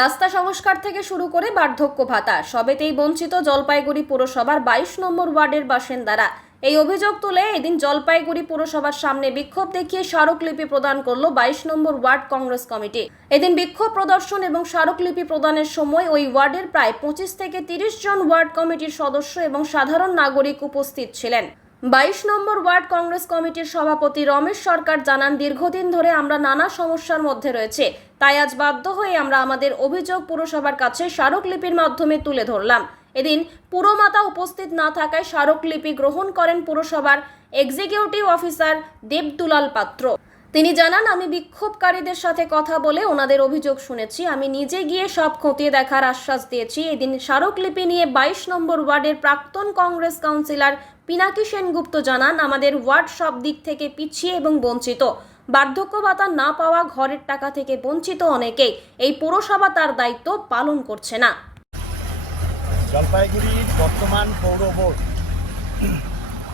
রাস্তা সংস্কার থেকে শুরু করে বার্ধক্য ভাতা সবেতেই বঞ্চিত জলপাইগুড়ি পুরসভার 22 নম্বর ওয়ার্ডের বাসিন্দারা। এই অভিযোগ তুলে এদিন জলপাইগুড়ি পুরসভার সামনে বিক্ষোভ দেখিয়ে স্মারকলিপি প্রদান করল 22 নম্বর ওয়ার্ড কংগ্রেস কমিটি। এদিন বিক্ষোভ প্রদর্শন এবং স্মারকলিপি প্রদানের সময় ওই ওয়ার্ডের প্রায় 25 থেকে 30 জন ওয়ার্ড কমিটির সদস্য এবং সাধারণ নাগরিক উপস্থিত ছিলেন। 22 নম্বর ওয়ার্ড কংগ্রেস কমিটির সভাপতি রমেশ সরকার জানান, দীর্ঘদিন ধরে আমরা নানা সমস্যার মধ্যে রয়েছে, তাই আজ বাধ্য হয়ে আমরা আমাদের অভিযোগ পুরসভার কাছে স্মারকলিপির মাধ্যমে তুলে ধরলাম। এদিন পুরমাতা উপস্থিত না থাকায় স্মারকলিপি গ্রহণ করেন পুরসভার এক্সিকিউটিভ অফিসার দেবদুলাল পাত্র। তিনি জানান, আমি বিক্ষোভকারীদের সাথে কথা বলে ওনাদের অভিযোগ শুনেছি, আমি নিজে গিয়ে সব খতিয়ে দেখার আশ্বাস দিয়েছি। এদিন স্মারকলিপি নিয়ে 22 নম্বর ওয়ার্ডের প্রাক্তন কংগ্রেস কাউন্সিলর পিনাকি সেনগুপ্ত জানান, আমাদের ওয়ার্ড সব দিক থেকে পিছিয়ে এবং বঞ্চিত। বার্ধক্য ভাতা না পাওয়া, ঘরের টাকা থেকে বঞ্চিত অনেকেই। এই পুরসভা তার দায়িত্ব পালন করছে না। জলপাইগুড়ির বর্তমান পৌর বোর্ড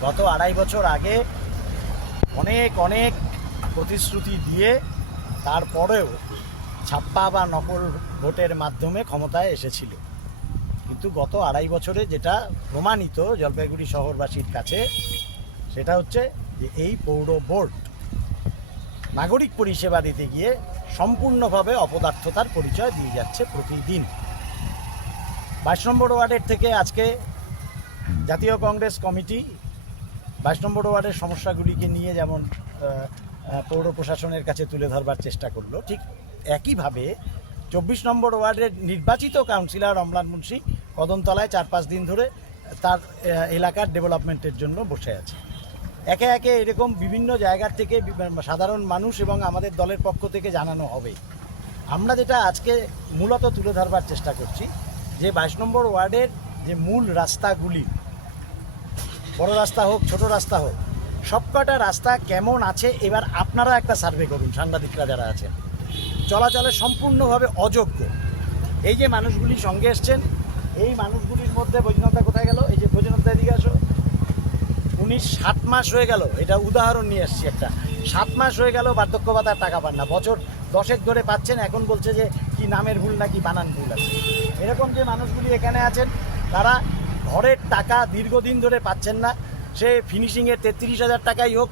গত 2.5 বছর আগে অনেক প্রতিশ্রুতি দিয়ে তারপরেও ছাপ্পা বা নকল ভোটের মাধ্যমে ক্ষমতায় এসেছিল, কিন্তু গত 2.5 বছরে যেটা প্রমাণিত জলপাইগুড়ি শহরবাসীর কাছে সেটা হচ্ছে যে এই পৌর বোর্ড নাগরিক পরিষেবা দিতে গিয়ে সম্পূর্ণভাবে অপদার্থতার পরিচয় দিয়ে যাচ্ছে প্রতিদিন। 22 নম্বর ওয়ার্ডের থেকে আজকে জাতীয় কংগ্রেস কমিটি 22 নম্বর ওয়ার্ডের সমস্যাগুলিকে নিয়ে যেমন পৌর প্রশাসনের কাছে তুলে ধরবার চেষ্টা করলো, ঠিক একইভাবে 24 নম্বর ওয়ার্ডের নির্বাচিত কাউন্সিলর অম্লান মুন্সি কদমতলায় 4-5 দিন ধরে তার এলাকার ডেভেলপমেন্টের জন্য বসে আছে। একে একে এরকম বিভিন্ন জায়গার থেকে সাধারণ মানুষ এবং আমাদের দলের পক্ষ থেকে জানানো হবে। আমরা যেটা আজকে মূলত তুলে ধরবার চেষ্টা করছি যে 22 নম্বর ওয়ার্ডের যে মূল রাস্তাগুলি, বড় রাস্তা হোক ছোট রাস্তা হোক, সবকটা রাস্তা কেমন আছে এবার আপনারা একটা সার্ভে করুন। সাংবাদিকরা যারা আছেন, চলাচলে সম্পূর্ণভাবে অযোগ্য। এই যে মানুষগুলি সঙ্গে এসছেন, এই মানুষগুলির মধ্যে বৈজনতা কোথায় গেল? এই যে বৈজনতা এদিকে আসো। উনি 7 মাস হয়ে গেল, এটা উদাহরণ নিয়ে এসছি একটা, 7 মাস হয়ে গেল বার্ধক্য ভাতার টাকা পান না, বছর 10 ধরে পাচ্ছেন, এখন বলছে যে কি নামের ভুল নাকি বানান ভুল আছে। এরকম যে মানুষগুলি এখানে আছেন তারা ঘরের টাকা দীর্ঘদিন ধরে পাচ্ছেন না, সে ফিনিশিংয়ের 33,000 টাকাই হোক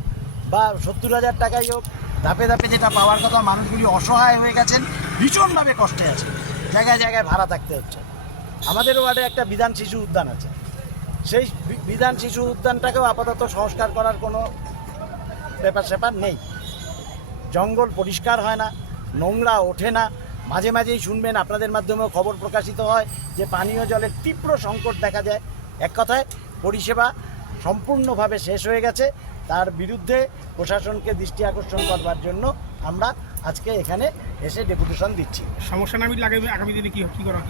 বা 70,000 টাকাই হোক, ধাপে ধাপে যেটা পাওয়ার কথা, মানুষগুলি অসহায় হয়ে গেছেন, ভীষণভাবে কষ্টে আছে, জায়গায় জায়গায় ভাড়া থাকতে হচ্ছে। আমাদের ওয়ার্ডে একটা বিধান শিশু উদ্যান আছে, সেই বিধান শিশু উদ্যানটাকেও আপাতত সংস্কার করার কোনো ব্যাপার নেই। জঙ্গল পরিষ্কার হয় না, নোংরা ওঠে না, মাঝে মাঝেই শুনবেন আপনাদের মাধ্যমেও খবর প্রকাশিত হয় যে পানীয় জলের তীব্র সংকট দেখা যায়। এক কথায় পরিষেবা সম্পূর্ণভাবে শেষ হয়ে গেছে। তার বিরুদ্ধে প্রশাসনকে দৃষ্টি আকর্ষণ করবার জন্য আমরা আজকে এখানে এসে ডেপুটেশন দিচ্ছি। সমস্যা নামি লাগে আগামী দিনে কি করা?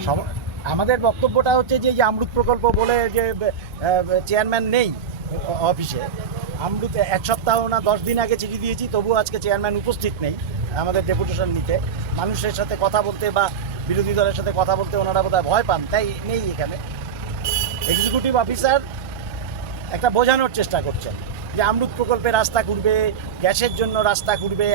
আমাদের বক্তব্যটা হচ্ছে যে অমৃত প্রকল্প বলে যে চেয়ারম্যান নেই অফিসে, অমৃত 1 সপ্তাহ না 10 দিন আগে চিঠি দিয়েছি, তবুও আজকে চেয়ারম্যান উপস্থিত নেই আমাদের ডেপুটেশন নিতে। মানুষের সাথে কথা বলতে বা বিরোধী দলের সাথে কথা বলতে ওনারা বোধহয় ভয় পান, তাই নেই এখানে। এক্সিকিউটিভ অফিসার একটা বোঝানোর চেষ্টা করছেন যে অমৃত প্রকল্পে রাস্তা করবে, গ্যাসের জন্য রাস্তা করবে।